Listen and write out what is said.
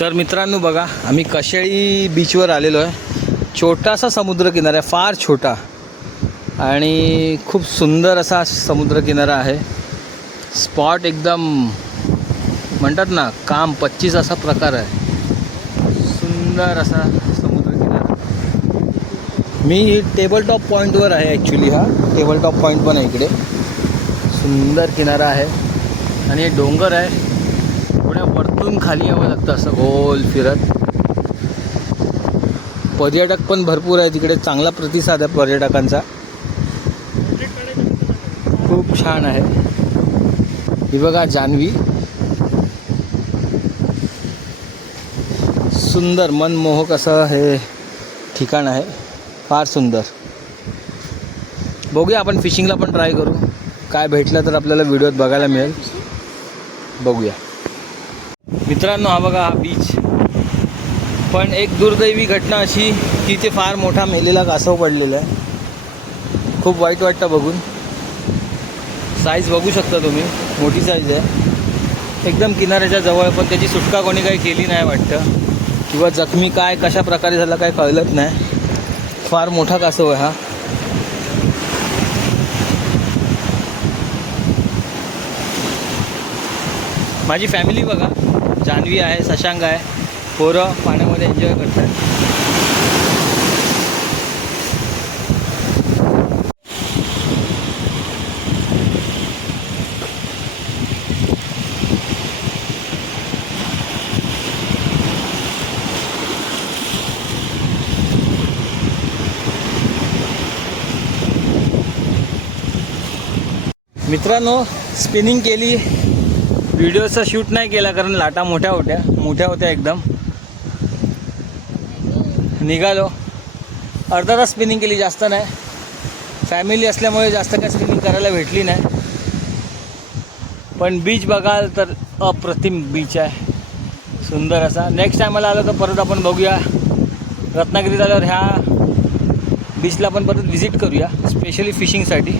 तर मित्रांनो बघा आम्ही कशेळी बीचवर आलेलो आहे. छोटासा समुद्रकिनारा आहे फार छोटा. आणि खूप सुंदर असा समुद्रकिनारा आहे. स्पॉट एकदम म्हणतात ना काम पच्चीस असा प्रकार आहे. सुंदर असा समुद्रकिनारा. मी टेबल टॉप पॉईंटवर आहे ॲक्च्युली हा. टेबल टॉप पॉईंट पण आहे इकडे. सुंदर किनारा आहे. आणि हे डोंगर आहे. पुढे वरतून खाली यावं लागतं असं गोल फिरत. पर्यटक पण भरपूर आहे तिकडे चांगला प्रतिसाद आहे पर्यटकांचा. खूप छान आहे. ही बघा जान्हवी. सुंदर मनमोहक असं हे ठिकाण आहे. फार सुंदर. बघूया आपण फिशिंगला पण ट्राय करू. काय भेटलं तर आपल्याला व्हिडिओत बघायला मिळेल. बघूया. मित्रांनो हा बघा हा बीच पण एक दुर्दैवी घटना अशी की इथे फार मोठा मेलेला कासव पडलेला आहे. खूप वाईट वाटतं बघून. साईज बघू शकता तुम्ही मोठी साईज आहे. एकदम किनाऱ्याच्या जवळ पण त्याची सुटका कोणी काही केली नाही वाटतं. किंवा जखमी काय कशा प्रकारे झाला काय कळलंच नाही. फार मोठा कासव आहे हा. माझी फॅमिली बघा. जान्हवी आहे शशांक आहे. पोरं पाण्यामध्ये एन्जॉय करतात. मित्रांनो स्पिनिंग केली. व्हिडिओचा शूट नाही केला कारण लाटा मोठ्या होत्या. मोठ्या होत्या एकदम. निघालो. अर्धा तास स्पिनिंग केली जास्त नाही. फॅमिली असल्यामुळे जास्त काय स्पिनिंग करायला भेटली नाही. पण बीच बघाल तर अप्रतिम बीच आहे. सुंदर असा. नेक्स्ट टायमाला आलो तर परत आपण बघूया. रत्नागिरीत आल्यावर ह्या बीचला आपण परत व्हिजिट करूया. स्पेशली फिशिंगसाठी